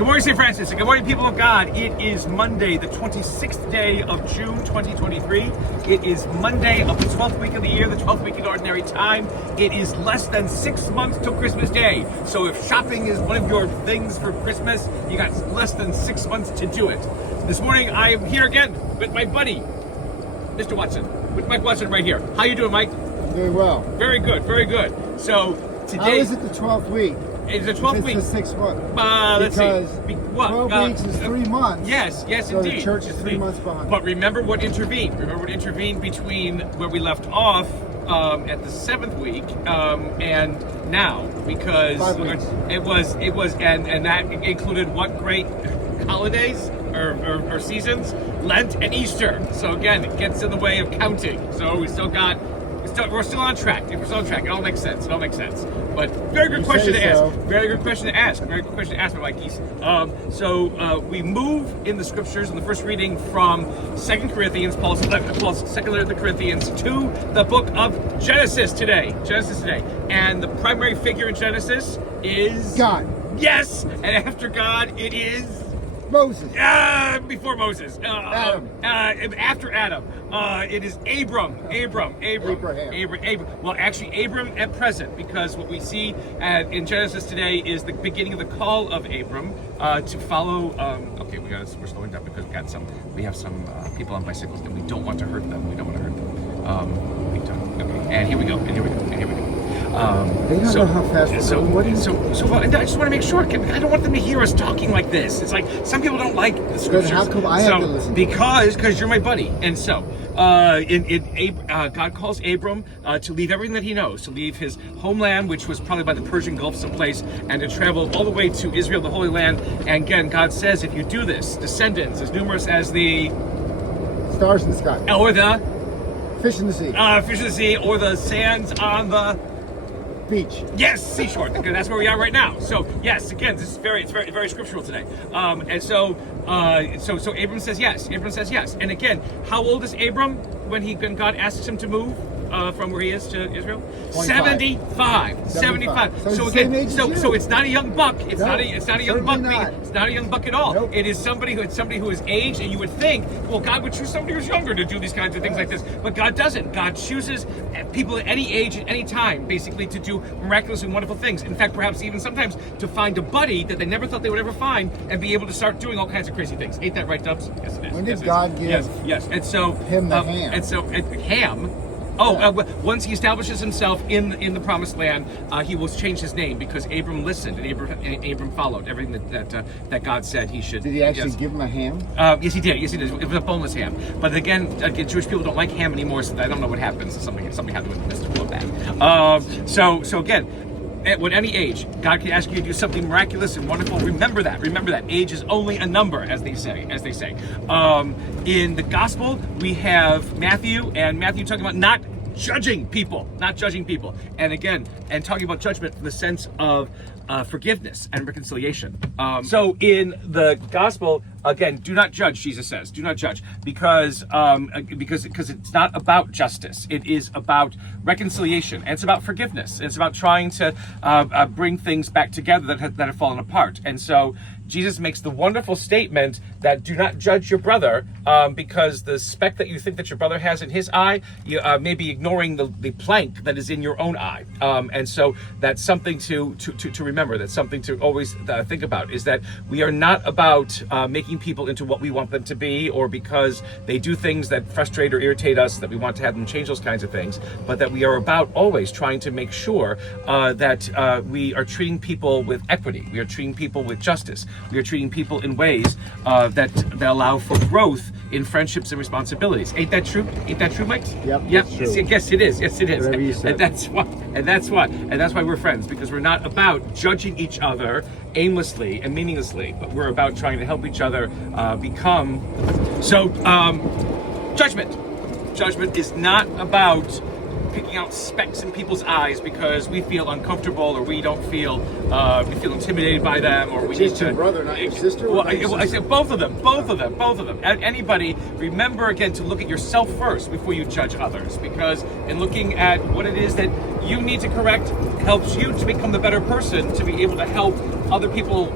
Good morning, St. Francis, and good morning, people of God. It is Monday, the 26th day of June, 2023. It is Monday of the 12th week of the year, the 12th week in Ordinary Time. It is less than 6 months till Christmas Day. So if shopping is one of your things for Christmas, you got less than 6 months to do it. This morning, I am here again with my buddy, Mr. Watson, with Mike Watson right here. How you doing, Mike? I'm doing well. Very good, very good. So today... How is it the 12th week? It's the 12th week. It's the 6th month. Let's because see. What? 12 weeks is 3 months. Yes, so indeed. The church is 3 months behind. But remember what intervened. Remember what intervened between where we left off at the 7th week and now, because 5 weeks. it was, and that included what great holidays or seasons? Lent and Easter. So again, it gets in the way of counting. So we're still on track. We're still on track. It all makes sense. But very good question to ask. Very good question to ask. Very good question to ask, my Mikeys. So we move in the scriptures in the first reading from 2 Corinthians, Paul's second letter to the Corinthians, to the book of Genesis today. And the primary figure in Genesis is God. Yes, and after God, it is Moses. Before Moses. Adam. After Adam. It is Abram. Well, actually, Abram at present, because what we see in Genesis today is the beginning of the call of Abram to follow. Okay, we're slowing down because we have some people on bicycles, and we don't want to hurt them. Okay, and here we go. They don't know how fast we're going. I just want to make sure. I don't want them to hear us talking like this. It's like some people don't like the scriptures. Then how come I have to listen? Because you're my buddy, and so God calls Abram to leave everything that he knows, to leave his homeland, which was probably by the Persian Gulf someplace, and to travel all the way to Israel, the Holy Land. And again, God says, if you do this, descendants as numerous as the stars in the sky, or the fish in the sea, or the sands on the beach. Yes, seashore. That's where we are right now. So yes, again, this is very scriptural today. So Abram says yes. And again, how old is Abram when God asks him to move from where he is to Israel? 75. So again, so it's not a young buck. It's not a young buck. It's not a young buck at all. Nope. It is somebody who is aged, and you would think, well, God would choose somebody who's younger to do these kinds of things like this, but God doesn't. God chooses people at any age, at any time, basically to do miraculous and wonderful things. In fact, perhaps even sometimes to find a buddy that they never thought they would ever find and be able to start doing all kinds of crazy things. Ain't that right, Dubs? Yes, it is. When did God give Yes. And so him the ham? And so Ham. Once he establishes himself in the promised land, he will change his name because Abram listened and Abram followed everything that God said he should. Did he actually give him a ham? Yes, he did. It was a boneless ham. But again, Jewish people don't like ham anymore, so I don't know what happens. Something happened with the mystical of that. So again, at any age, God can ask you to do something miraculous and wonderful. Remember that. Age is only a number, as they say. In the gospel, we have Matthew talking about not judging people, and again, talking about judgment in the sense of forgiveness and reconciliation. So in the gospel, again, do not judge. Jesus says, do not judge, because it's not about justice. It is about reconciliation, and it's about forgiveness. And it's about trying to bring things back together that have fallen apart. And so Jesus makes the wonderful statement that do not judge your brother, because the speck that you think that your brother has in his eye, you may be ignoring the plank that is in your own eye. And so that's something to remember. That's something to always think about, is that we are not about making people into what we want them to be, or because they do things that frustrate or irritate us that we want to have them change those kinds of things, but that we are about always trying to make sure that we are treating people with equity. We are treating people with justice. We are treating people in ways that allow for growth in friendships and responsibilities. Ain't that true? Mike? Yep. Yes, it is. Whatever you said. And that's why we're friends, because we're not about judging each other aimlessly and meaninglessly, but we're about trying to help each other become. So, judgment is not about picking out specks in people's eyes because we feel uncomfortable, or we feel intimidated by them, or we need to. Your brother, not your sister. Well, I said both of them. Anybody, remember again to look at yourself first before you judge others, because in looking at what it is that you need to correct helps you to become the better person to be able to help other people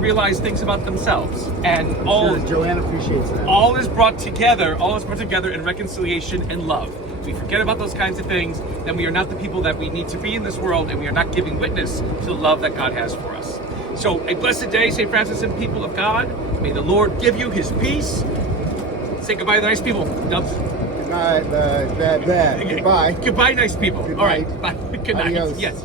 realize things about themselves, and all Sure, Joanne appreciates that. all is brought together in reconciliation and love. If we forget about those kinds of things, then we are not the people that we need to be in this world, and we are not giving witness to the love that God has for us. So a blessed day, St. Francis and people of God. May the Lord give you his peace. Say goodbye to the nice people. Dubs. Goodbye. Goodbye. Goodbye, nice people. Good All right. night. Bye. Good night. Adios. Yes.